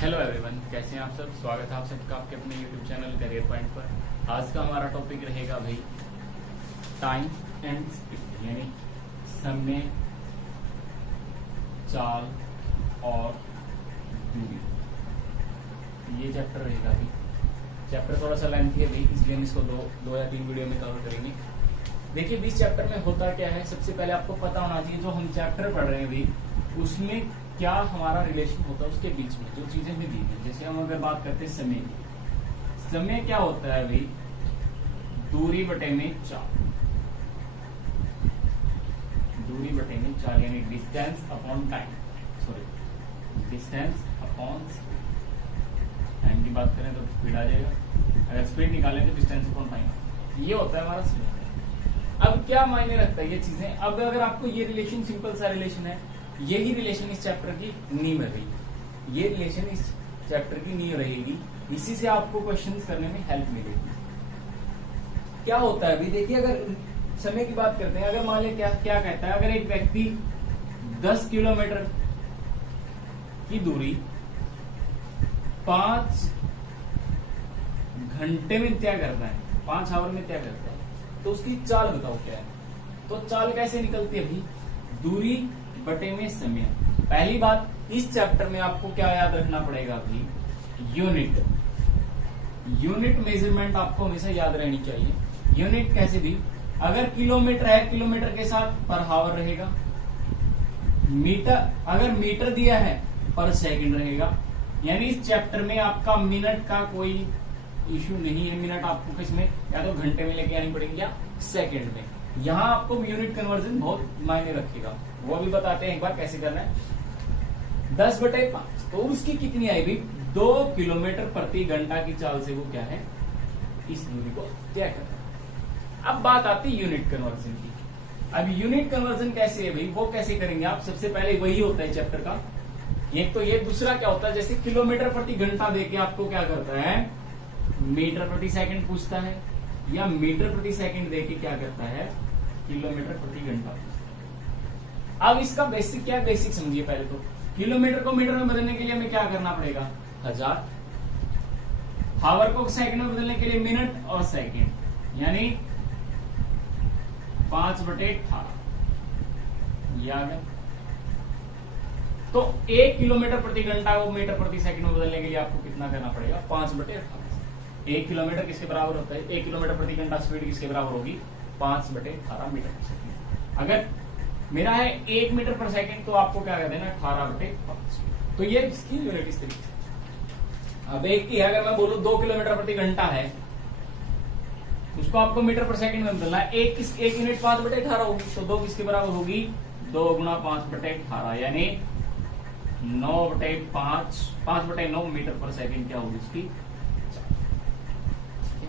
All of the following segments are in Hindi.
हेलो एवरीवन, कैसे हैं आप सब। स्वागत है आप सबका आपके अपने यूट्यूब चैनल करियर पॉइंट पर। आज का हमारा टॉपिक रहेगा भाई टाइम एंड स्पीड, यानी समय, चाल और दूरी। ये चैप्टर रहेगा भाई। चैप्टर थोड़ा सा लेंथी है भाई, इसलिए हम इसको दो या तीन वीडियो में कवर करेंगे। देखिए इस चैप्टर में होता क्या है, सबसे पहले आपको पता होना चाहिए जो हम चैप्टर पढ़ रहे हैं भाई उसमें क्या हमारा रिलेशन होता है उसके बीच में जो चीजें भी दी है। जैसे हम अगर बात करते हैं समय की, समय क्या होता है भाई, दूरी बटे में चाल। दूरी बटे में चाल यानी distance upon time, sorry distance upon speed. Time की बात करें तो स्पीड आ जाएगा, अगर स्पीड निकालें तो डिस्टेंस अपॉन टाइम। ये होता है हमारा समय। अब क्या मायने रखता है ये चीजें। अब अगर आपको ये रिलेशन सिंपल सा रिलेशन है, यही रिलेशन इस चैप्टर की नींव है भाई। ये रिलेशन इस चैप्टर की नींव रहेगी, इसी से आपको क्वेश्चंस करने में हेल्प मिलेगी। क्या होता है अभी देखिए, अगर समय की बात करते हैं, अगर मान लें क्या क्या कहता है, अगर एक व्यक्ति 10 किलोमीटर की दूरी 5 घंटे में तय करता है, 5 आवर में तय करता है, तो उसकी चाल बताओ क्या है। तो चाल कैसे निकलती है भाई, दूरी बटे में समय। पहली बात, इस चैप्टर में आपको क्या याद रखना पड़ेगा अभी, यूनिट। यूनिट मेजरमेंट आपको हमेशा याद रहनी चाहिए। यूनिट कैसे भी, अगर किलोमीटर है किलोमीटर के साथ पर हावर रहेगा। मीटर, अगर मीटर दिया है पर सेकंड रहेगा। यानी इस चैप्टर में आपका मिनट का कोई इश्यू नहीं है। मिनट आपको किसमें, या तो घंटे में लेके आनी पड़ेगी या सेकंड में। यहाँ आपको यूनिट कन्वर्जन बहुत मायने रखेगा, वो भी बताते हैं एक बार कैसे करना है। 10/5 तो उसकी कितनी आई भाई, 2 किलोमीटर प्रति घंटा की चाल से वो क्या है, इस दूरी को तय करना है। अब बात आती है यूनिट कन्वर्जन की। अब यूनिट कन्वर्जन कैसे है भाई, वो कैसे करेंगे आप। सबसे पहले वही होता है चैप्टर का एक तो ये, दूसरा क्या होता है, जैसे किलोमीटर प्रति घंटा देके आपको क्या करता है, मीटर प्रति सेकंड पूछता है, या मीटर प्रति सेकंड देके क्या करता है, किलोमीटर प्रति घंटा पूछता है। अब इसका बेसिक क्या है, बेसिक समझिए। पहले तो किलोमीटर को मीटर में बदलने के लिए हमें क्या करना पड़ेगा, 1000। हावर को सेकंड में बदलने के लिए मिनट और सेकंड, यानी 5/18 ये आ गया। तो 1 किलोमीटर प्रति घंटा को मीटर प्रति सेकंड में बदलने के लिए आपको कितना करना पड़ेगा, 5/18। 1 किलोमीटर किसके बराबर होता है, 1 किलोमीटर प्रति घंटा स्पीड किसके बराबर होगी, 5/18 मीटर पर सेकंड। अगर मेरा है 1 मीटर पर सेकंड तो आपको क्या कर देना, 18/5। तो ये इसकी यूनिट इस तरीके से। अब एक की अगर मैं बोलूं 2 किलोमीटर प्रति घंटा है, उसको आपको मीटर पर सेकंड में बदलना है। एक यूनिट 5/18 होगी, तो 2 किसके बराबर होगी, 2 गुना 5/18 यानी 5/9 मीटर पर सेकंड क्या होगी उसकी,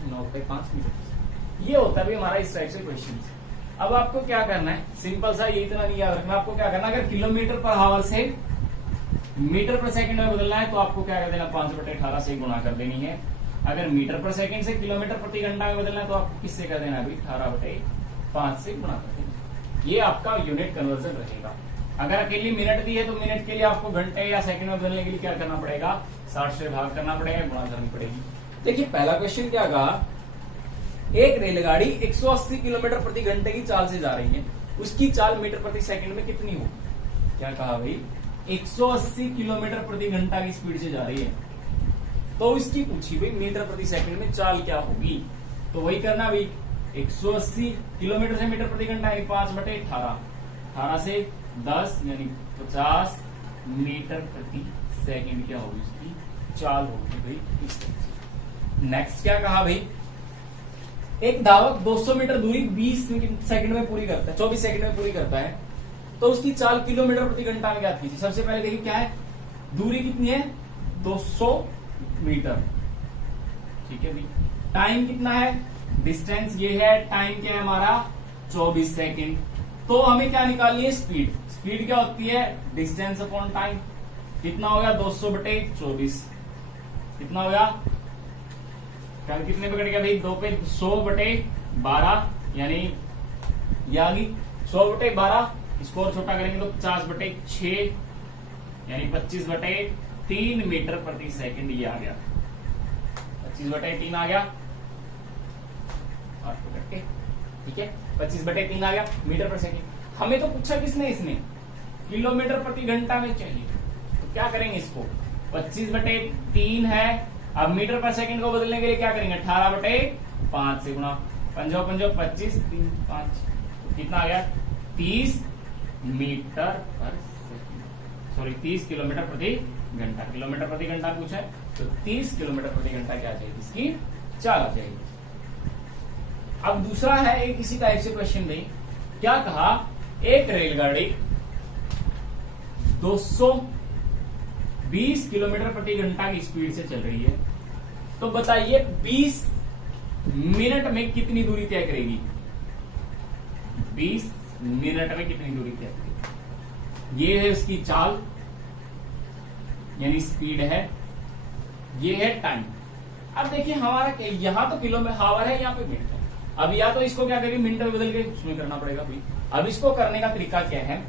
9/5 मीटर। ये होता है भी हमारा इस टाइप से क्वेश्चन। अब आपको क्या करना है, सिंपल सा, ये इतना नहीं याद रखना। आपको क्या करना है, अगर किलोमीटर पर हावर से मीटर पर सेकंड में बदलना है तो आपको क्या कर देना, 5/18 से गुणा कर देनी है। अगर मीटर पर सेकंड से किलोमीटर प्रति घंटा में बदलना है तो आपको किससे कर देना है, 18/5 से गुणा कर देना। ये आपका यूनिट कन्वर्जन रहेगा। अगर अकेली मिनट दी है तो मिनट के लिए आपको घंटे या सेकंड में बदलने के लिए क्या करना पड़ेगा, 60 से भाग करना पड़ेगा, गुणा करनी पड़ेगी। देखिए पहला क्वेश्चन क्या कहा, एक रेलगाड़ी 180 किलोमीटर प्रति घंटे की चाल से जा रही है, उसकी चाल मीटर प्रति सेकंड में कितनी होगी। क्या कहा भाई, 180 किलोमीटर प्रति घंटा की स्पीड से जा रही है, तो इसकी पूछी भाई मीटर प्रति सेकंड में चाल क्या होगी। तो वही करना भाई, 180 किलोमीटर से मीटर प्रति घंटा यानी 5/18, 18 से 10 यानी 50 मीटर प्रति सेकंड क्या होगी उसकी चाल होगी भाई इस तरह से। नेक्स्ट क्या कहा भाई, एक धावक 200 मीटर दूरी 20 सेकंड में पूरी करता है, 24 सेकंड में पूरी करता है, तो उसकी चाल किलोमीटर प्रति घंटा में ज्ञात कीजिए। सबसे पहले देखिए क्या है, दूरी कितनी है, 200 मीटर, ठीक है भाई। टाइम कितना है, डिस्टेंस ये है, टाइम क्या है हमारा 24 सेकंड। तो हमें क्या निकालनी है, स्पीड। स्पीड क्या होती है, डिस्टेंस अपॉन टाइम। कितना हो गया, 200/24 कितना हो गया, कितने पे कट गया भाई, 2 पे 100/12 यानी ये आ गई 100/12। इसको और छोटा करेंगे तो 50/6 यानी 25/8 3 मीटर प्रति सेकंड ये आ गया, 25/3 आ गया, और पकड़ के, ठीक है, 25/3 आ गया मीटर पर सेकंड। हमें तो पूछा किसने, इसने किलोमीटर प्रति घंटा में चाहिए, तो क्या करेंगे इसको, 25/3 है, अब मीटर पर सेकंड को बदलने के लिए क्या करेंगे, 18/5 से गुणा, 5 25, 3 5, तो कितना आ गया, 30 मीटर पर सेकंड, सॉरी 30 किलोमीटर प्रति घंटा, किलोमीटर प्रति घंटा पूछा है, तो 30 किलोमीटर प्रति घंटा क्या आ जाएगी, इसकी चाल आ जाएगी। अब दूसरा है एक इसी टाइप से क्वेश्चन में, क्या कहा, एक रेलगाड़ी 220 किलोमीटर प्रति घंटा की स्पीड से चल रही है, तो बताइए 20 मिनट में कितनी दूरी तय करेगी, 20 मिनट में कितनी दूरी तय करेगी। ये है उसकी चाल यानी स्पीड है, ये है टाइम। अब देखिए हमारा यहां तो किलो में हावर है, यहाँ पे मिनट है। अब या तो इसको क्या करेंगे, मिनट में बदल के उसमें करना पड़ेगा भाई। अब इसको करने का तरीका क्या है,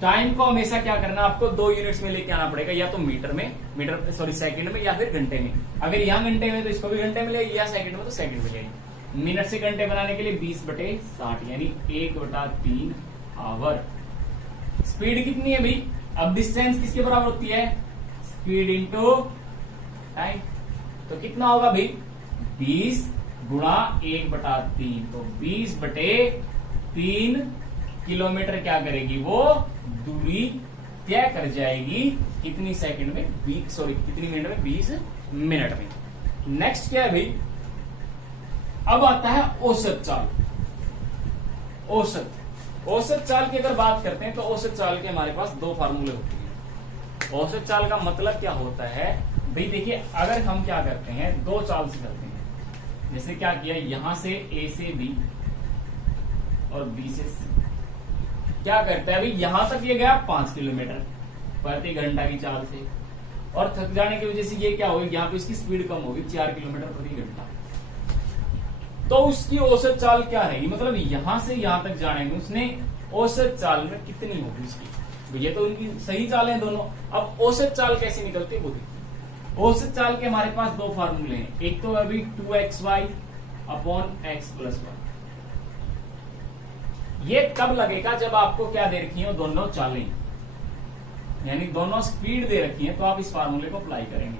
टाइम को हमेशा क्या करना, आपको 2 यूनिट्स में लेके आना पड़ेगा, या तो मीटर सॉरी सेकंड में, या फिर घंटे में। अगर यहाँ घंटे में तो इसको भी घंटे में ले, या सेकंड में तो सेकंड में लेंगे। मिनट से घंटे बनाने के लिए 20/60 यानी 1/3 आवर। स्पीड कितनी है भाई, अब डिस्टेंस किसके बराबर होती है, स्पीड इंटू टाइम, तो कितना होगा भाई 20 गुणा 1/3, तो 20/3 किलोमीटर क्या करेगी, वो दूरी तय कर जाएगी कितनी सेकंड में, कितनी मिनट में, 20 मिनट में। नेक्स्ट क्या है भाई, अब आता है औसत चाल। औसत चाल की अगर बात करते हैं तो औसत चाल के हमारे पास 2 फार्मूले होते हैं। औसत चाल का मतलब क्या होता है भाई, देखिए अगर हम क्या करते हैं, 2 चाल से करते हैं, जैसे क्या किया, यहां से ए से बी और बी से सी, क्या करता है अभी, यहां तक ये गया 5 किलोमीटर प्रति घंटा की चाल से, और थक जाने की वजह से ये क्या होगी, यहाँ पे इसकी स्पीड कम होगी, 4 किलोमीटर प्रति घंटा। तो उसकी औसत चाल क्या रहेगी, मतलब यहां से यहां तक जाने में उसने औसत चाल में कितनी होगी उसकी, तो ये तो उनकी सही चाल है दोनों। अब औसत चाल कैसे निकलती है वो देखिए। औसत चाल के हमारे पास 2 फार्मूले हैं, एक तो अभी 2xy अपॉन x प्लस 1। ये तब लगेगा जब आपको क्या दे रखी है, दोनों चालें, यानी दोनों स्पीड दे रखी है, तो आप इस फार्मूले को अप्लाई करेंगे।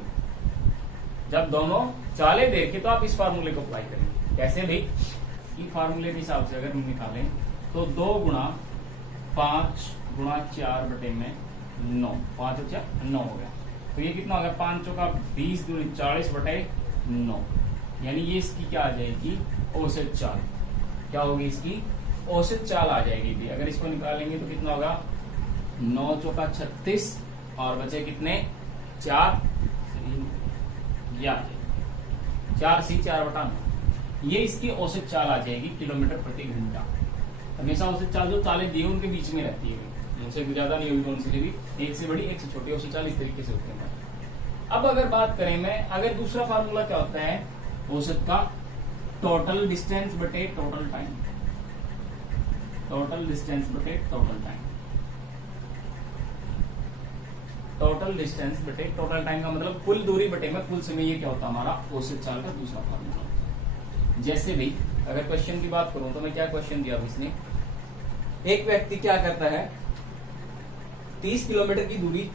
जब दोनों चालें दे रखी तो आप इस फार्मूले को अप्लाई करेंगे। कैसे भाई, इस फार्मूले के हिसाब से अगर हम निकालें तो 2 गुणा 5 गुणा 4/9, 5 और 4 9 हो गया, तो ये कितना हो गया, 5 चौका 20 दूनी 40/9, यानी ये इसकी क्या आ जाएगी, औसत चाल। क्या होगी इसकी औसत चाल आ जाएगी भी। अगर इसको निकालेंगे तो कितना होगा, 9 चौका 36 और बचे कितने 4, या 4 सी 4/9, ये इसकी औसत चाल आ जाएगी किलोमीटर प्रति घंटा। हमेशा औसत चाल जो चालें दी उनके बीच में रहती है, उनसे ज्यादा नहीं होगी, कौन सी भी, एक से बड़ी एक से छोटी औसत चाल इस तरीके से होती है। अब अगर बात करें मैं, अगर दूसरा फार्मूला क्या होता है औसत का, टोटल डिस्टेंस बटे टोटल टाइम, टोटल डिस्टेंस बटे टोटल टाइम, टोटल डिस्टेंस बटे टोटल टाइम का मतलब कुल दूरी बटे में कुल समय, ये क्या होता है हमारा औसत चाल का दूसरा फार्मूला। जैसे भी अगर क्वेश्चन की बात करूं तो मैं क्या क्वेश्चन दिया इसने, एक व्यक्ति क्या करता है 30 किलोमीटर की दूरी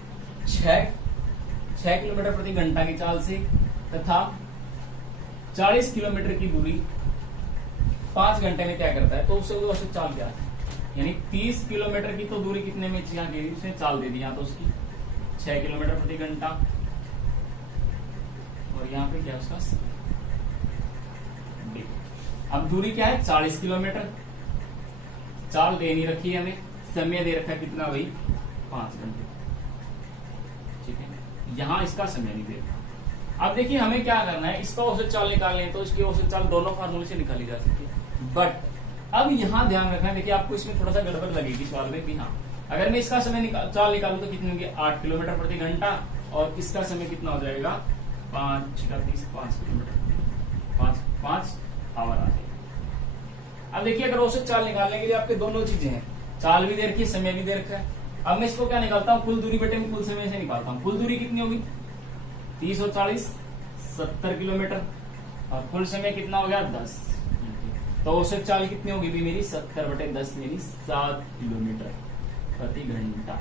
6 किलोमीटर प्रति घंटा की चाल से तथा 40 किलोमीटर की दूरी 5 घंटे में क्या करता है, तो उससे औसत चाल क्या है, यानी 30 किलोमीटर की तो दूरी कितने में उसने चाल दे दी, यहाँ तो उसकी 6 किलोमीटर प्रति घंटा, और यहाँ पे क्या उसका अब दूरी क्या है 40 किलोमीटर, चाल दे नहीं रखी है हमें, समय दे रखा है कितना भाई 5 घंटे, ठीक है, यहां इसका समय नहीं दे रखा। अब देखिए हमें क्या करना है, इसका औसत चाल निकालने है तो इसकी औसत चाल दोनों फार्मूले से निकाली जा सकती है। बट अब यहां ध्यान रखना है, देखिए आपको इसमें थोड़ा सा गड़बड़ लगेगी सवाल में भी। हाँ, अगर मैं इसका समय चाल निकालू तो कितनी होगी 8 किलोमीटर प्रति घंटा, और इसका समय कितना हो जाएगा 5 किलोमीटर, 5 आवर आ जाएगा। अब देखिए अगर औसत चाल निकालने के लिए आपके दोनों चीजें हैं, चाल भी दे रखी है, समय भी दे रखा है। अब मैं इसको क्या निकालता हूँ, कुल दूरी बटे में कुल समय से निकालता हूँ। कुल दूरी कितनी होगी 30 और 40 70 किलोमीटर, और कुल समय कितना हो गया 10। तो औसत चाल कितनी होगी भी मेरी 70/10 मेरी 7 किलोमीटर प्रति घंटा।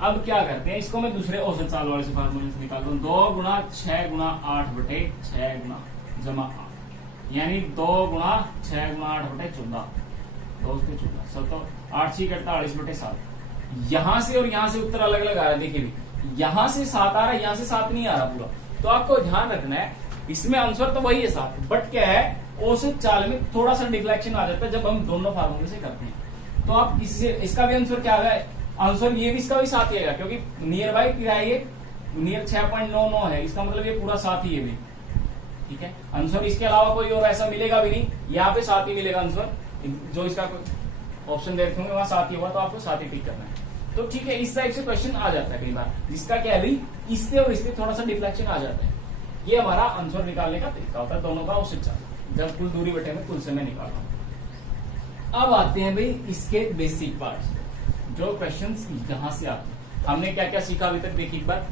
अब क्या करते हैं, इसको मैं दूसरे औसत चाल वाले से फार्मूले से निकालता हूँ। 2 गुणा 6 गुणा 8/6 गुणा जमा 8, यानी 2 गुणा 6 गुणा 8/14, 2 से 14, 7 8 6 48/7। यहां से और यहां से उत्तर अलग अलग आ रहा है। देखिए भी यहां से 7 आ रहा है, यहां से 7 नहीं आ रहा पूरा। तो आपको ध्यान रखना है, इसमें आंसर तो वही है 7, बट क्या है औसत चाल में थोड़ा सा डिफ्लेक्शन आ जाता है जब हम दोनों फार्मूले से करते हैं। तो आप इससे इसका भी आंसर क्या आएगा, आंसर ये भी इसका भी 7 ही आएगा, क्योंकि नियर बाई किराए नियर 6.99 है, इसका मतलब ये पूरा 7 ही है भी। ठीक है, आंसर इसके अलावा कोई और ऐसा मिलेगा भी नहीं, यहाँ पे 7 ही मिलेगा आंसर। जो इसका ऑप्शन दे रखे होंगे वहां 7 ही होगा, तो आपको 7 ही टिक करना है। तो ठीक है, इस टाइप से क्वेश्चन आ जाता है कई बार, जिसका क्या है भाई इससे और इससे थोड़ा सा डिफ्लेक्शन आ जाता है। ये हमारा आंसर निकालने का तरीका होता है दोनों का औसत चाल, जब कुल दूरी बटे में कुल समय निकालना। अब आते हैं भाई इसके बेसिक पार्ट, जो क्वेश्चंस यहां से आते हैं। हमने क्या क्या सीखा अभी तक देखिए एक बार,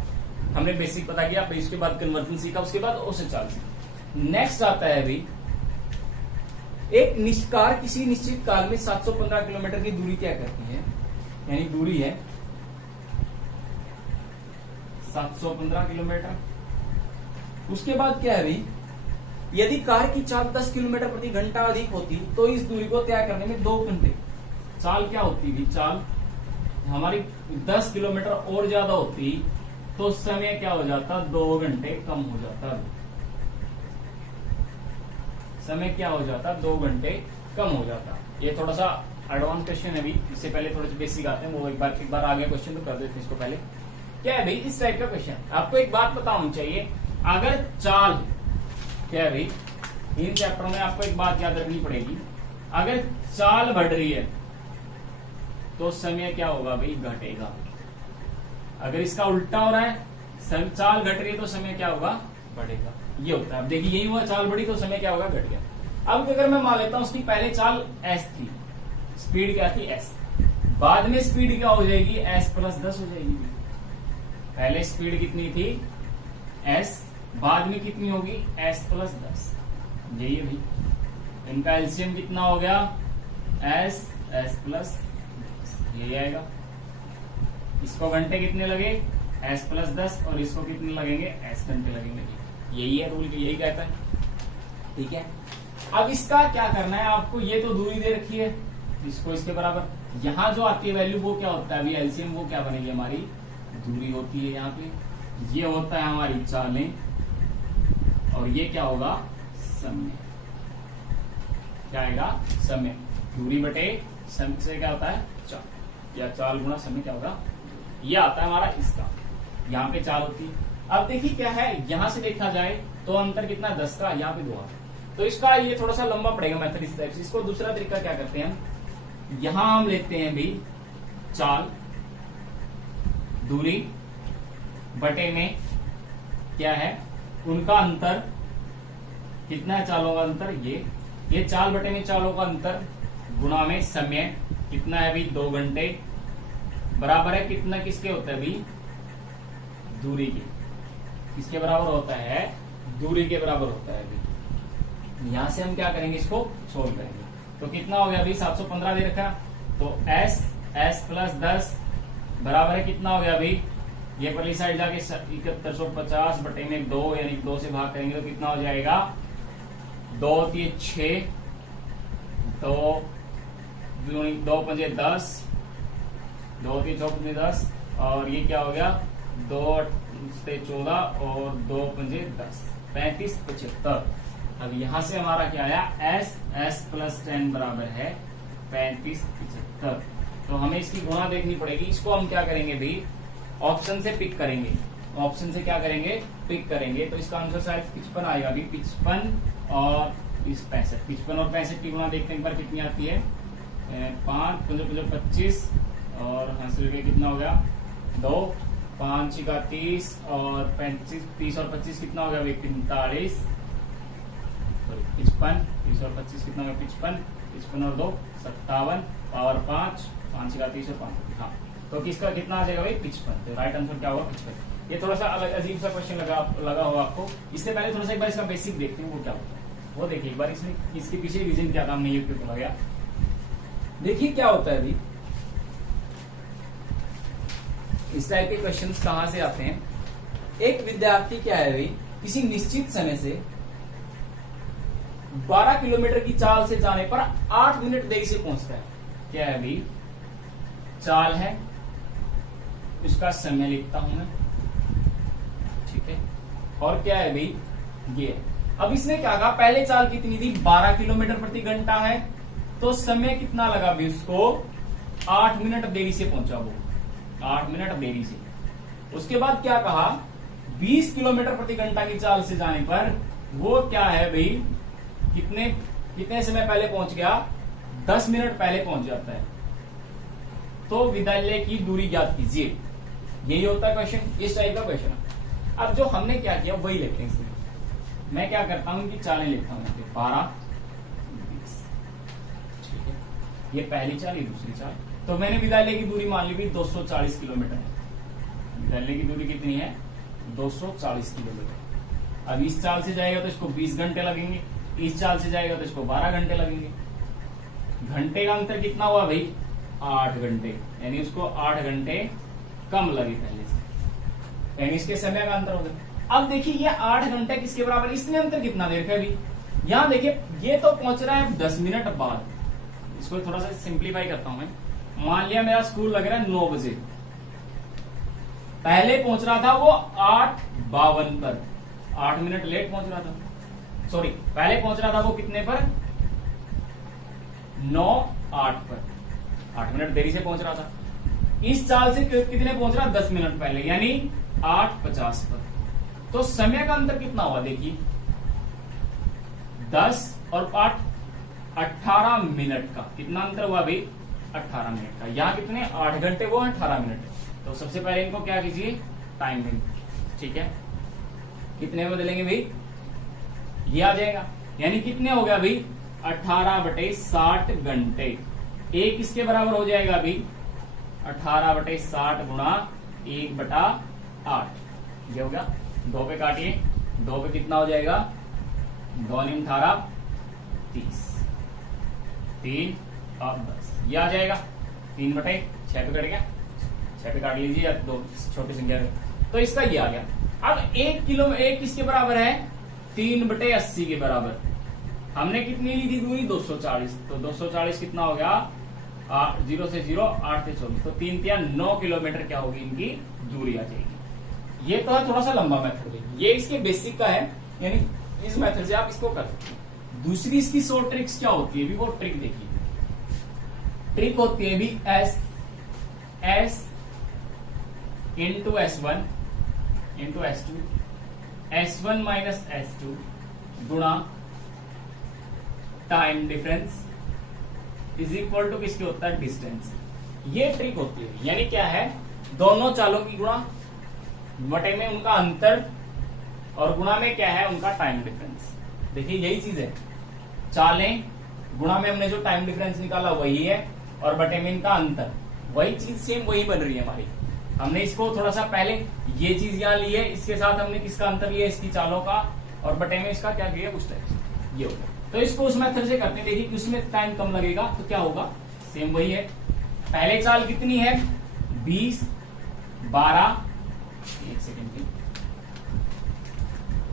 हमने बेसिक पता किया, उसके बाद कन्वर्जन सीखा, उसके बाद औसत चाल सीखा। नेक्स्ट आता है भाई एक निष्कार किसी निश्चित काल में 715 किलोमीटर की दूरी क्या करती है, यानी दूरी है 715 किलोमीटर। उसके बाद क्या है भाई, यदि कार की चाल 10 किलोमीटर प्रति घंटा अधिक होती तो इस दूरी को तय करने में 2 घंटे। चाल क्या होती भी, चाल हमारी 10 किलोमीटर और ज्यादा होती तो समय क्या हो जाता 2 घंटे कम हो जाता। समय क्या हो जाता 2 घंटे कम हो जाता। ये थोड़ा सा एडवांस क्वेश्चन है अभी, इससे पहले थोड़े से बेसिक आते हैं, वो एक बार आगे क्वेश्चन तो कर देते हैं। इसको पहले क्या है भाई इस टाइप का क्वेश्चन, आपको एक बात पता होनी चाहिए, अगर चाल क्या है भाई इन चैप्टर में आपको एक बात याद रखनी पड़ेगी, अगर चाल बढ़ रही है तो समय क्या होगा भाई घटेगा। अगर इसका उल्टा हो रहा है, चाल घट रही है तो समय क्या होगा बढ़ेगा। ये होता है। अब देखिए यही हुआ, चाल बढ़ी तो समय क्या होगा घट गया। अब अगर मैं मान लेता हूं उसकी पहले चाल s थी, स्पीड क्या थी s, बाद में स्पीड क्या हो जाएगी s+10 हो जाएगी। पहले स्पीड कितनी थी s, बाद में कितनी होगी s+10। यही है भाई, इनका एलसीएम कितना हो गया s+10, यही आएगा। इसको घंटे कितने लगे s+10 और इसको कितने लगेंगे s घंटे लगेंगे। यही है रूल, यही कहता है। ठीक है, अब इसका क्या करना है आपको, ये तो दूरी दे रखी है, इसको इसके बराबर, यहां जो आती है वैल्यू वो क्या होता है अभी एलसीएम, वो क्या बनेगी हमारी दूरी होती है। यहाँ पे ये होता है हमारी चालें, और ये क्या होगा समय, क्या आएगा समय, दूरी बटे समय से क्या होता है चाल, या चाल गुणा समय क्या होगा, ये आता है हमारा इसका। यहाँ पे चाल होती है। अब देखिए क्या है, यहां से देखा जाए तो अंतर कितना 10 का, यहाँ पे 2 आ, तो इसका ये थोड़ा सा लंबा पड़ेगा मेथड इस टाइप से। इसको दूसरा तरीका क्या करते हैं, यहां हम लेते हैं भी चाल दूरी बटे में क्या है उनका अंतर, कितना है चालों का अंतर, ये चाल बटे में चालों का अंतर गुणा में समय कितना है अभी 2 घंटे, बराबर है कितना किसके होता है अभी दूरी के, किसके बराबर होता है दूरी के बराबर होता है अभी। यहां से हम क्या करेंगे इसको सोल्व करेंगे, तो कितना हो गया अभी 715 दे रखा, तो s+10 बराबर है कितना हो गया अभी, ये पहली साइड जाके 7150 बटे में 2, यानी 2 से भाग करेंगे तो कितना हो जाएगा 2 3 6, 2 5 10, 2 3 4 10, और ये क्या हो गया 2 से 14 और 2 5 10, 35 75। अब यहां से हमारा क्या आया s+10 बराबर है 35 75। तो हमें इसकी गुणा देखनी पड़ेगी, इसको हम क्या करेंगे भाई ऑप्शन से पिक करेंगे, ऑप्शन से क्या करेंगे पिक करेंगे, तो इसका आंसर शायद 55 आएगा अभी, 55 और 65, 55 और 65 की गुणा देखते हैं एक बार कितनी आती है, 5 5 25 और हासिल के कितना हो गया 2, 5 का 30 और 35, 30 और 25 कितना हो गया भाई 45, 55, 30 और 25 कितना हो गया 55, 55 और 2 57, पावर 5, 5 का 30 और 5, हाँ तो किसका कितना आ जाएगा भाई 55। तो राइट आंसर क्या होगा 55। ये थोड़ा सा अलग अजीब सा क्वेश्चन लगा होगा आपको। इससे पहले थोड़ा सा एक बार इसका बेसिक देखते हैं वो क्या होता है। वो देखिए एक बार इसमें इसके पीछे रीजन क्या था, हमने ये क्यों लगाया। देखिए क्या होता है अभी, इस टाइप के क्वेश्चंस कहां से आते हैं। एक विद्यार्थी क्या है भाई, किसी निश्चित समय से 12 किलोमीटर की चाल से जाने पर 8 मिनट देरी से पहुंचता है। क्या है भाई, चाल है, उसका समय लिखता हूं मैं, ठीक है। और क्या है भाई, ये अब इसने क्या कहा, पहले चाल कितनी थी, 12 किलोमीटर प्रति घंटा है, तो समय कितना लगा भी उसको, 8 मिनट देरी से पहुंचा वो, 8 मिनट देरी से। उसके बाद क्या कहा, 20 किलोमीटर प्रति घंटा की चाल से जाने पर वो क्या है भाई, कितने समय पहले पहुंच गया, 10 मिनट पहले पहुंच जाता है। तो विद्यालय की दूरी ज्ञात कीजिए। यही होता है क्वेश्चन, इस टाइप का क्वेश्चन। अब जो हमने क्या किया वही लिखते हैं इसमें। मैं क्या करता हूं, इनकी चालें लिखता हूं, 12, 20, ठीक है। ये पहली चाल, ये दूसरी चाल। तो मैंने विद्यालय की दूरी मान ली भी 240 किलोमीटर है। विद्यालय की दूरी कितनी है, 240 किलोमीटर। अब इस चाल से जाएगा तो इसको 20 घंटे लगेंगे, इस चाल से जाएगा तो इसको 12 घंटे लगेंगे। घंटे का अंतर कितना हुआ भाई, 8 घंटे, यानी उसको 8 घंटे कम लगे पहले से, यानी इसके समय का अंतर हो गया। अब देखिए ये 8 घंटे किसके बराबर, इसमें अंतर कितना देर का है अभी। यहां देखिए ये तो पहुंच रहा है 10 मिनट बाद। इसको थोड़ा सा सिंप्लीफाई करता हूं मैं। मान लिया मेरा स्कूल लग रहा है 9 बजे, पहले पहुंच रहा था वो 8:52 पर, 8 मिनट लेट पहुंच रहा था। सॉरी, पहले पहुंच रहा था वो कितने पर, 9:08 पर, 8 मिनट देरी से पहुंच रहा था। इस चाल से कितने पहुंच रहा, 10 मिनट पहले, यानी 8:50 पर। तो समय का अंतर कितना हुआ देखिए, 10 और 8, 18 मिनट का। कितना अंतर हुआ भाई, 18 मिनट का। यहां कितने, 8 घंटे, वो 18 मिनट। तो सबसे पहले इनको क्या कीजिए, टाइम में, ठीक है। कितने में बदलेंगे भाई, ये आ जाएगा, यानी कितने हो गया भाई, 18/60 घंटे। एक इसके बराबर हो जाएगा अभी 18/60 गुणा 1/8, ये हो गया। 2 पे काटिए, 2 पे कितना हो जाएगा, 2 × 18 30, 3 और 10, ये आ जाएगा। 3/6 पे कट गया, 6 पे काट लीजिए या 2 छोटी संख्या में, तो इसका ये आ गया। अब 1 किसके बराबर है, 3/80 के बराबर। हमने कितनी ली थी दूरी, 240, तो 240 कितना हो गया, 0 से 0, 8 से 24, तो 3 × 9 किलोमीटर क्या होगी, इनकी दूरी आ जाएगी। ये तो है थोड़ा सा लंबा मेथड, ये इसके बेसिक का है, यानी इस मेथड से आप इसको कर सकते हैं। दूसरी इसकी शॉर्ट ट्रिक्स क्या होती है, भी वो ट्रिक देखिए। ट्रिक होती है भी S into S1 into S2, S1 minus S2 गुणा time difference is equal to किसके होता है, डिस्टेंस। ये ट्रिक होती है, यानी क्या है, दोनों चालों की गुणा, बटे में उनका अंतर, और गुणा में क्या है, उनका टाइम डिफरेंस। देखिए यही चीज है, चालें गुणा में हमने जो टाइम डिफरेंस निकाला वही है, और बटे में इनका अंतर, वही चीज सेम वही बन रही है हमारी। हमने इसको थोड़ा सा पहले ये चीज यहां ली है, इसके साथ हमने किसका अंतर लिया, इसकी चालों का, और बटे में इसका क्या किया, उस टाइप से ये होगा। तो इसको उस मेथड से करते हैं। देखिए उसमें टाइम कम लगेगा, तो क्या होगा, सेम वही है। पहले चाल कितनी है, 20, 12, एक सेकेंड की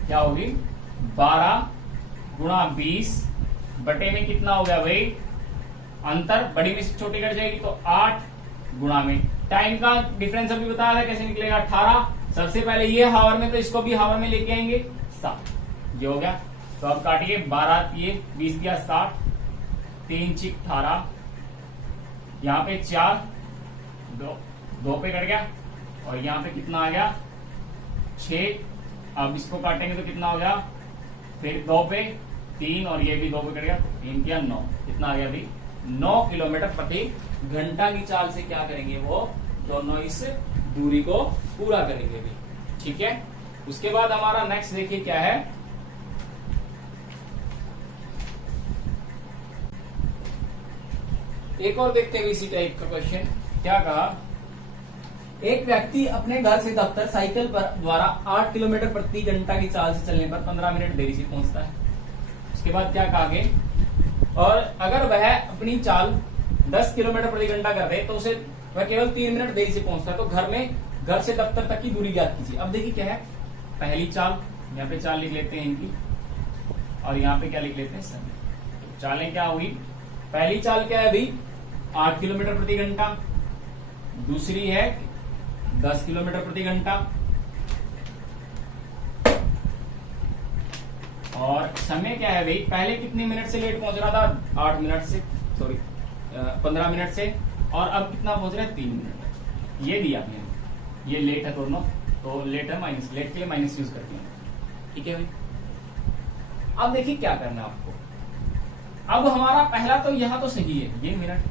क्या होगी, 12 गुणा 20 बटे में कितना हो गया भाई, अंतर बड़ी में से छोटी कट जाएगी, तो 8 गुणा में टाइम का डिफरेंस अभी बताया था कैसे निकलेगा, 18। सबसे पहले ये हावर में, तो इसको भी हावर में लेके आएंगे, 7, ये हो गया। तो अब काटिए, 12 ये 20 किया 60, 3 × 6 18, यहाँ पे 4, 2 पे कट गया, और यहाँ पे कितना आ गया, 6। अब इसको काटेंगे तो कितना हो गया, फिर 2 पे 3, और ये भी 2 पे कट गया, 3 किया 9, कितना आ गया अभी, 9 किलोमीटर प्रति घंटा की चाल से क्या करेंगे, वो दोनों इस दूरी को पूरा करेंगे भी, ठीक है। उसके बाद हमारा नेक्स्ट देखिए क्या है, एक और देखते हैं इसी टाइप का क्वेश्चन। क्या कहा, एक व्यक्ति अपने घर से दफ्तर साइकिल पर द्वारा 8 किलोमीटर प्रति घंटा की चाल से चलने पर 15 मिनट देरी से पहुंचता है। उसके बाद क्या कहा आगे, और अगर वह अपनी चाल 10 किलोमीटर प्रति घंटा कर दे तो उसे वह केवल 3 मिनट देरी से पहुंचता है। तो घर से दफ्तर तक की दूरी ज्ञात कीजिए। अब देखिए क्या है, पहली चाल, यहाँ पे चाल लिख लेते हैं इनकी, और यहाँ पे क्या लिख लेते हैं समय। तो चालें क्या हुई, पहली चाल क्या है भाई 8 किलोमीटर प्रति घंटा, दूसरी है 10 किलोमीटर प्रति घंटा, और समय क्या है भाई, पहले कितने मिनट से लेट पहुंच रहा था 8 मिनट से, सॉरी 15 मिनट से, और अब कितना पहुंच रहा है 3 मिनट। ये दिया आपने, ये लेट है दोनों, तो लेट है माइनस, लेट के लिए माइनस यूज करते हैं, ठीक है भाई। अब देखिए क्या करना है आपको, अब हमारा पहला तो यहां तो सही है, ये मिनट,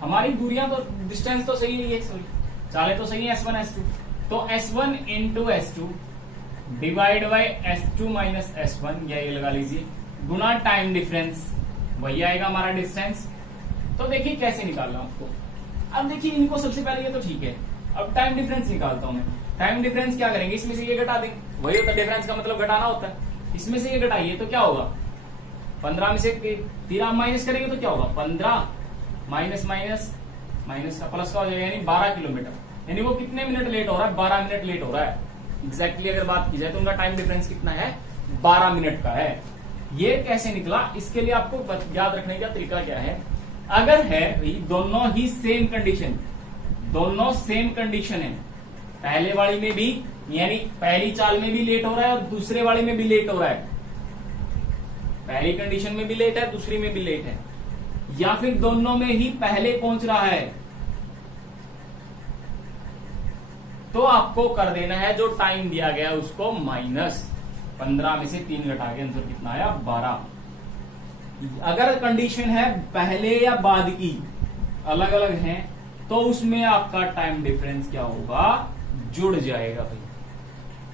हमारी दूरियां तो डिस्टेंस तो सही है, ये सॉरी चाले तो सही है S1 S2, तो S1 into S2 divide by S2 minus S1, या ये लगा लीजिए, गुना टाइम डिफरेंस, वही आएगा हमारा डिस्टेंस। तो देखिए कैसे निकालना आपको। अब देखिए इनको सबसे पहले, ये तो ठीक है, अब टाइम डिफरेंस निकालता हूं मैं। टाइम डिफरेंस क्या करेंगे, इसमें से ये घटा देंगे, वही होता है डिफरेंस का मतलब घटाना होता है। इसमें से ये घटाइए तो क्या होगा, 15 में से 13 माइनस करेंगे तो क्या होगा, 15 माइनस माइनस माइनस का प्लस का हो जाएगा, यानी 12 किलोमीटर, यानी वो कितने मिनट लेट हो रहा है, 12 मिनट लेट हो रहा है। एग्जैक्टली अगर बात की जाए तो उनका टाइम डिफरेंस कितना है, 12 मिनट का है। ये कैसे निकला, इसके लिए आपको याद रखने का तरीका क्या है, अगर है भाई दोनों ही सेम कंडीशन, दोनों सेम कंडीशन है, पहले वाली में भी यानी पहली चाल में भी लेट हो रहा है और दूसरे वाली में भी लेट हो रहा है, पहली कंडीशन में भी लेट है दूसरी में भी लेट है, या फिर दोनों में ही पहले पहुंच रहा है, तो आपको कर देना है जो टाइम दिया गया उसको माइनस, 15 में से 3 घटा के आंसर कितना आया 12। अगर कंडीशन है पहले या बाद की अलग अलग है तो उसमें आपका टाइम डिफरेंस क्या होगा, जुड़ जाएगा भाई।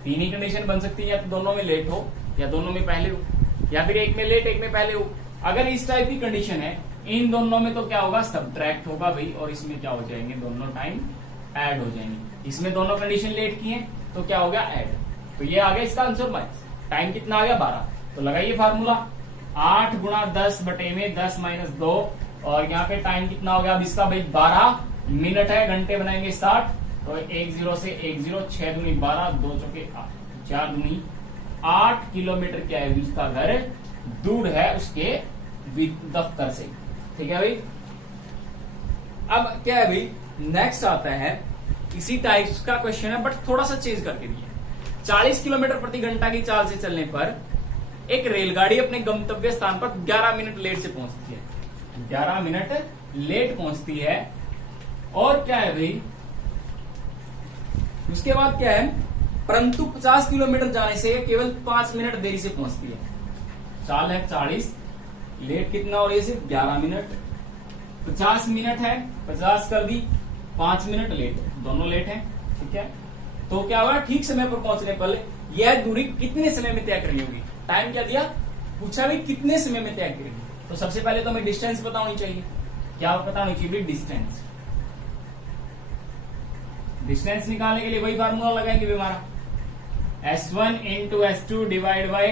3 ही कंडीशन बन सकती है, या तो दोनों में लेट हो, या दोनों में पहले हो, या फिर एक में लेट एक में पहले हो। अगर इस टाइप की कंडीशन है, इन दोनों में तो क्या होगा, सब्ट्रैक्ट होगा भाई, और इसमें क्या हो जाएंगे, दोनों टाइम ऐड हो जाएंगे। इसमें दोनों कंडीशन लेट की है तो क्या हो गया, ऐड, तो ये आ गया इसका आंसर माइनस, टाइम कितना आ गया 12। तो लगाइए फार्मूला, 8 गुणा 10 बटे में 10 माइनस 2, और यहाँ पे टाइम कितना हो गया अब इसका भाई 12 मिनट है, घंटे बनाएंगे 60, तो 1 0 से 1 0, 6 दूनी 12, 2 चौके 8, 4 दूनी 8 किलोमीटर क्या है उसका घर दूर है उसके दफ्तर से, ठीक है भाई। अब क्या है भाई, नेक्स्ट आता है इसी टाइप का क्वेश्चन है बट थोड़ा सा चेंज करके दिया। 40 किलोमीटर प्रति घंटा की चाल से चलने पर एक रेलगाड़ी अपने गंतव्य स्थान पर 11 मिनट लेट से पहुंचती है, 11 मिनट लेट पहुंचती है, और क्या है भाई उसके बाद क्या है, परंतु 50 किलोमीटर जाने से केवल 5 मिनट देरी से पहुंचती है। चाल है 40, लेट कितना हो रही है, सिर्फ 11 मिनट, 50 मिनट है, 50 कर दी, 5 मिनट लेट है, दोनों लेट हैं, ठीक है। तो क्या हुआ, ठीक समय पर पहुंचने पर यह दूरी कितने समय में तय करनी होगी, टाइम क्या दिया, पूछा भी कितने समय में तय करेगी। तो सबसे पहले तो हमें डिस्टेंस पता होनी चाहिए, क्या पता होनी चाहिए, डिस्टेंस। डिस्टेंस निकालने के लिए वही फार्मूला लगाएंगे भी हमारा, S1 into S2 divide by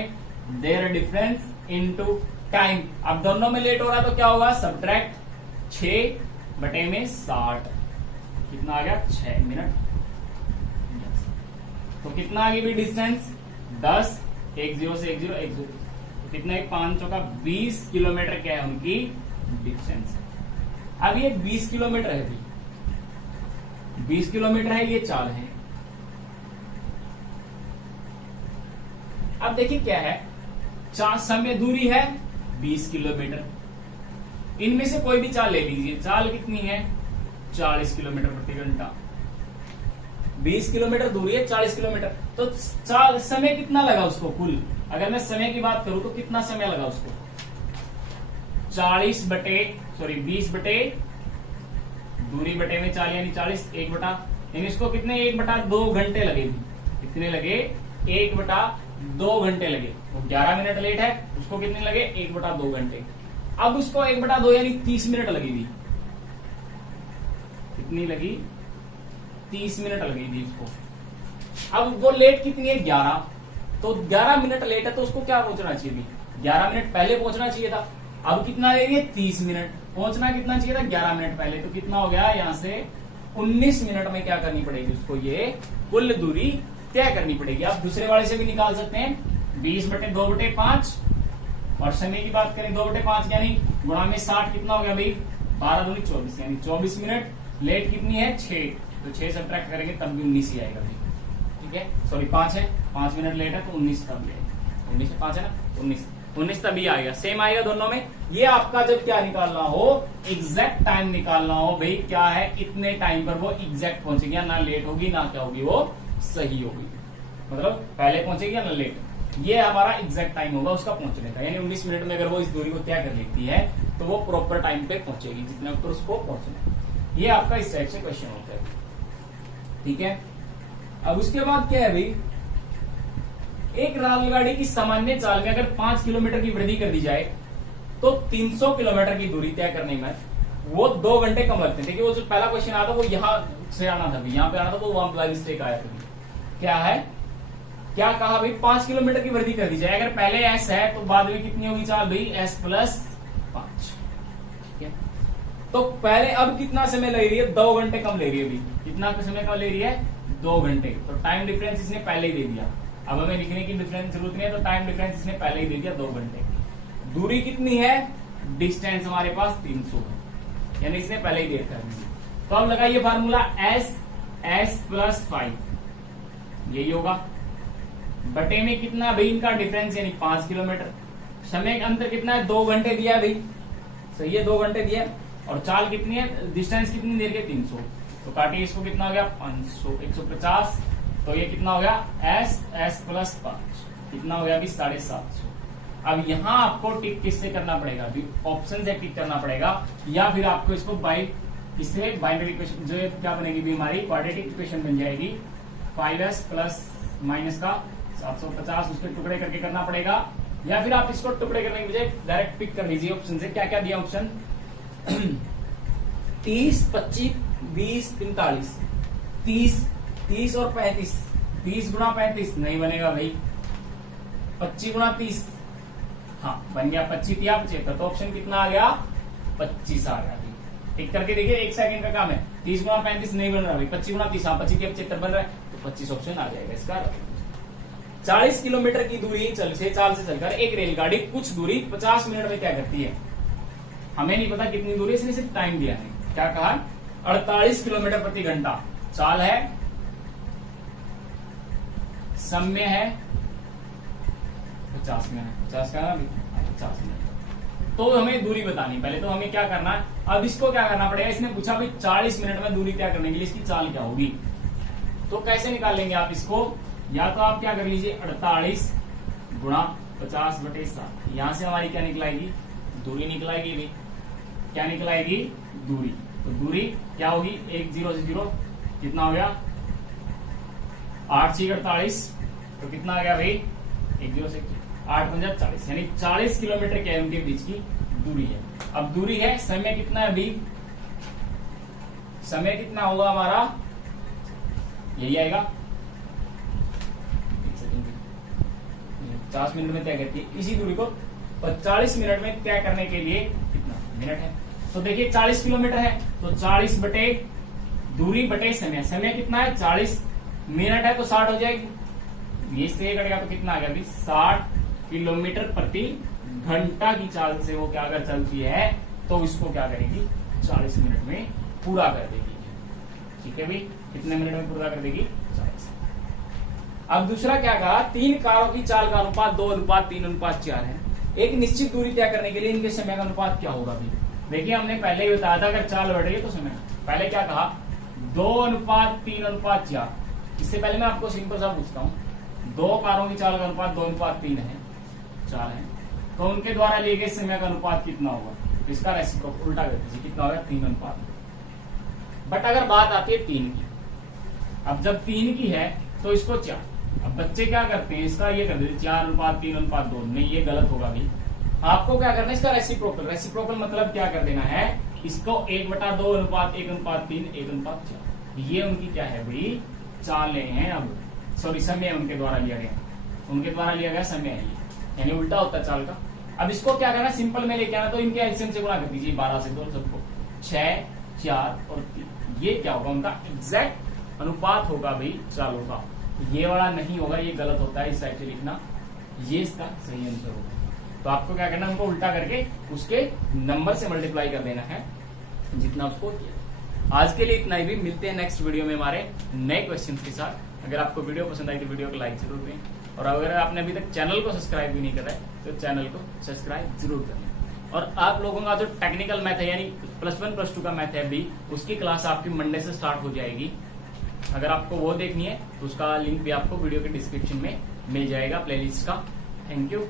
there difference into time. अब दोनों में लेट हो रहा है तो क्या होगा, सब्ट्रैक्ट 6 बटे में 60, कितना आ गया 6 मिनट। तो कितना आ गई भी डिस्टेंस 10, 1 0 से 1 0, 1 0, तो कितना है 5 चौका 20 किलोमीटर क्या है उनकी डिस्टेंस। अब ये 20 किलोमीटर है भी, 20 किलोमीटर है, ये चाल है। अब देखिए क्या है, समय दूरी है 20 किलोमीटर, इनमें से कोई भी चाल ले लीजिए, चाल कितनी है 40 किलोमीटर प्रति घंटा, 20 किलोमीटर दूरी है 40 किलोमीटर, तो चाल समय कितना लगा उसको कुल, अगर मैं समय की बात करूं तो कितना समय लगा उसको, 20 बटे दूरी बटे में 4 यानी 40, 1 बटा, यानी इसको कितने 1 बटा 2 घंटे लगे, कितने लगे 1 बटा 2 घंटे लगे। वो 11 मिनट लेट है, उसको कितने लगे 1 बटा 2 घंटे। अब उसको 1 बटा 2 यानी 30 मिनट लगेगी, कितनी लगी 30 मिनट लगी थी उसको। अब वो लेट कितनी है 11, तो 11 मिनट लेट है तो उसको क्या पहुंचना चाहिए भी 11 मिनट पहले पहुंचना चाहिए था। अब कितना ले रही है 30 मिनट, पहुंचना कितना चाहिए था 11 मिनट पहले, तो कितना हो गया यहाँ से 19 मिनट में क्या करनी पड़ेगी उसको, ये कुल दूरी तय करनी पड़ेगी। आप दूसरे वाले से भी निकाल सकते हैं 20/2/5 और समय की बात करें 2/5 यानी गुणा में 60 कितना हो गया भाई 12 दूनी 24 यानी 24 मिनट। लेट कितनी है 6, तो 6 सब्ट्रैक्ट करेंगे तब भी 19 ही आएगा भाई, ठीक है। सॉरी 5 है, 5 मिनट लेट है तो 19 तब भी आएगा, 19 में 5 है ना 19 तभी आएगा, सेम आएगा दोनों में। ये आपका जब क्या निकालना हो एग्जैक्ट टाइम निकालना हो भाई क्या है इतने टाइम पर वो एग्जैक्ट पहुंचेगी, ना लेट होगी ना क्या होगी वो सही होगी, मतलब पहले पहुंचेगी या ना लेट। ये हमारा एग्जैक्ट टाइम होगा उसका पहुंचने का, यानी 19 मिनट में अगर वो इस दूरी को तय कर लेती है तो वो प्रॉपर टाइम पे पहुंचेगी जितने पर उसको पहुंचना है। ये आपका इस टाइप से क्वेश्चन होता है, ठीक है। अब उसके बाद क्या है भाई, एक रेलगाड़ी की सामान्य चाल में अगर 5 किलोमीटर की वृद्धि कर दी जाए तो 300 किलोमीटर की दूरी तय करने में वो 2 घंटे कम लगते हैं। देखिए वो जो पहला क्वेश्चन आया था वो यहाँ से आना था, यहाँ पे आना था तो वहां पर मिस्टेक आया था। क्या है, क्या कहा भाई 5 किलोमीटर की वृद्धि कर दी जाए, अगर पहले एस है तो बाद में कितनी होगी चाल भाई S+5, ठीक है। तो पहले अब कितना समय ले रही है 2 घंटे कम ले रही है अभी, कितना समय कम ले रही है 2 घंटे, तो टाइम डिफरेंस इसने पहले ही दे दिया। अब हमें लिखने की डिफरेंस जरूरत नहीं है, तो टाइम डिफरेंस इसने पहले ही दे दिया 2 घंटे। दूरी कितनी है, डिस्टेंस हमारे पास 300 है, यानी इसने पहले ही दे दिया। तो अब लगाइए फार्मूला S+5 यही होगा, बटे में कितना भाई इनका डिफरेंस यानी 5 किलोमीटर, समय का अंतर कितना है 2 घंटे दिया है भाई, सही है 2 घंटे दिया, और चाल कितनी है डिस्टेंस कितनी दे रही है 300, तो काटिए इसको कितना हो गया 500 150, तो ये कितना हो गया S+5 कितना हो गया अभी 750। अब यहाँ आपको टिक किससे करना पड़ेगा, अभी ऑप्शन से टिक करना पड़ेगा, या फिर आपको इसको इससे बाइनरी इक्वेशन जो क्या बनेगी भी हमारी क्वाड्रेटिक इक्वेशन बन जाएगी 5s प्लस माइनस का 750 उसके टुकड़े करके करना पड़ेगा, या फिर आप इसको टुकड़े करने की बजाय डायरेक्ट पिक कर लीजिए ऑप्शन से। क्या क्या दिया ऑप्शन 30 25 20 45 30 और 35, 30 गुणा 35 नहीं बनेगा भाई, 25 गुणा 30 हाँ बन गया 25 या 75, तो ऑप्शन कितना आ गया 25 आ गया। टिक करके देखिए 1 सेकंड का काम है, 30 गुणा 35 नहीं बन रहा भाई, 25 गुणा 30 हाँ 25 75 बन रहा है, तो 25 ऑप्शन आ जाएगा इसका। 40 किलोमीटर की दूरी चाल से चलकर एक रेलगाड़ी कुछ दूरी 50 मिनट में क्या करती है, हमें नहीं पता कितनी दूरी, इसने सिर्फ टाइम दिया है। क्या कहा 48 किलोमीटर प्रति घंटा चाल है, समय है 50 मिनट, 50 का 50 मिनट, तो हमें दूरी बतानी। पहले तो हमें क्या करना है, अब इसको क्या करना पड़ेगा, इसने पूछा भाई 40 मिनट में दूरी तय करने के लिए इसकी चाल क्या होगी, तो कैसे निकाल लेंगे आप इसको, या तो आप क्या कर लीजिए 48 गुणा 50/7, यहां से हमारी क्या निकलाएगी दूरी निकलाएगी भी, क्या निकलाएगी दूरी, तो दूरी क्या होगी 1 0 से 0 कितना हो गया 8 6 48, तो कितना आ गया भाई 1 0 से 8 5 40, यानी 40 किलोमीटर के उनके बीच की दूरी है। अब दूरी है, समय कितना है अभी, समय कितना होगा हमारा यही आएगा 50 मिनट में तय करती है, इसी दूरी को 40 मिनट में तय करने के लिए कितना मिनट है, तो देखिए 40 किलोमीटर है तो 40 बटे दूरी बटे समय, समय कितना है 40 मिनट है तो 60 हो जाएगी, ये से कटेगा तो कितना आ गया अभी 60 किलोमीटर प्रति घंटा की चाल से वो क्या अगर चलती है तो इसको क्या करेगी 40 मिनट में पूरा कर देगी, ठीक है भाई कितने मिनट में पूरा कर देगी 40। अब दूसरा क्या कहा, 3 कारों की चाल का अनुपात 2:3:4 है, एक निश्चित दूरी तय करने के लिए इनके समय का अनुपात क्या होगा भाई, देखिए हमने पहले ही बताया था अगर चाल बढ़ रही है तो समय, पहले क्या कहा 2:3:4, इससे पहले मैं आपको सिंपल सा पूछता हूँ, 2 कारों की चाल का अनुपात 2:3 है 4 है, तो उनके द्वारा लिए गए समय का अनुपात कितना होगा, इसका रेसिप्रोकल उल्टा करते हैं कितना होगा 3:। बट अगर बात आती है 3 की, अब जब 3 की है तो इसको 4, अब बच्चे क्या करते हैं इसका ये कर देते 4:3:2, नहीं ये गलत होगा भाई, आपको क्या करना है इसका रेसिप्रोकल मतलब क्या कर देना है, इसको 1/2:1:3 1:4 ये उनकी क्या है भाई, चालें हैं। अब सॉरी समय उनके द्वारा लिया गया, उनके द्वारा लिया गया समय है ये, यानी उल्टा होता है चाल का। अब इसको क्या करना, सिंपल में लेके आना, तो इनके एलसीएम से गुणा कर दीजिए 12 से 2 सबको, 6, 4 और 3। ये क्या होगा, उनका एग्जैक्ट अनुपात होगा भाई चालों का। ये वाला नहीं होगा, ये गलत होता है, इस टाइप से लिखना, ये इसका सही आंसर होगा। तो आपको क्या करना है, उनको उल्टा करके उसके नंबर से मल्टीप्लाई कर देना है जितना उसको किया। आज के लिए इतना ही, भी मिलते हैं नेक्स्ट वीडियो में हमारे नए क्वेश्चन के साथ। अगर आपको वीडियो पसंद आई तो वीडियो को लाइक जरूर दें, और अगर आपने अभी तक चैनल को सब्सक्राइब भी नहीं करा है तो चैनल को सब्सक्राइब जरूर करें। और आप लोगों का जो टेक्निकल मैथ है, यानी +1 +2 का मैथ है भी, उसकी क्लास आपकी मंडे से स्टार्ट हो जाएगी। अगर आपको वो देखनी है तो उसका लिंक भी आपको वीडियो के डिस्क्रिप्शन में मिल जाएगा, प्लेलिस्ट का। Thank you.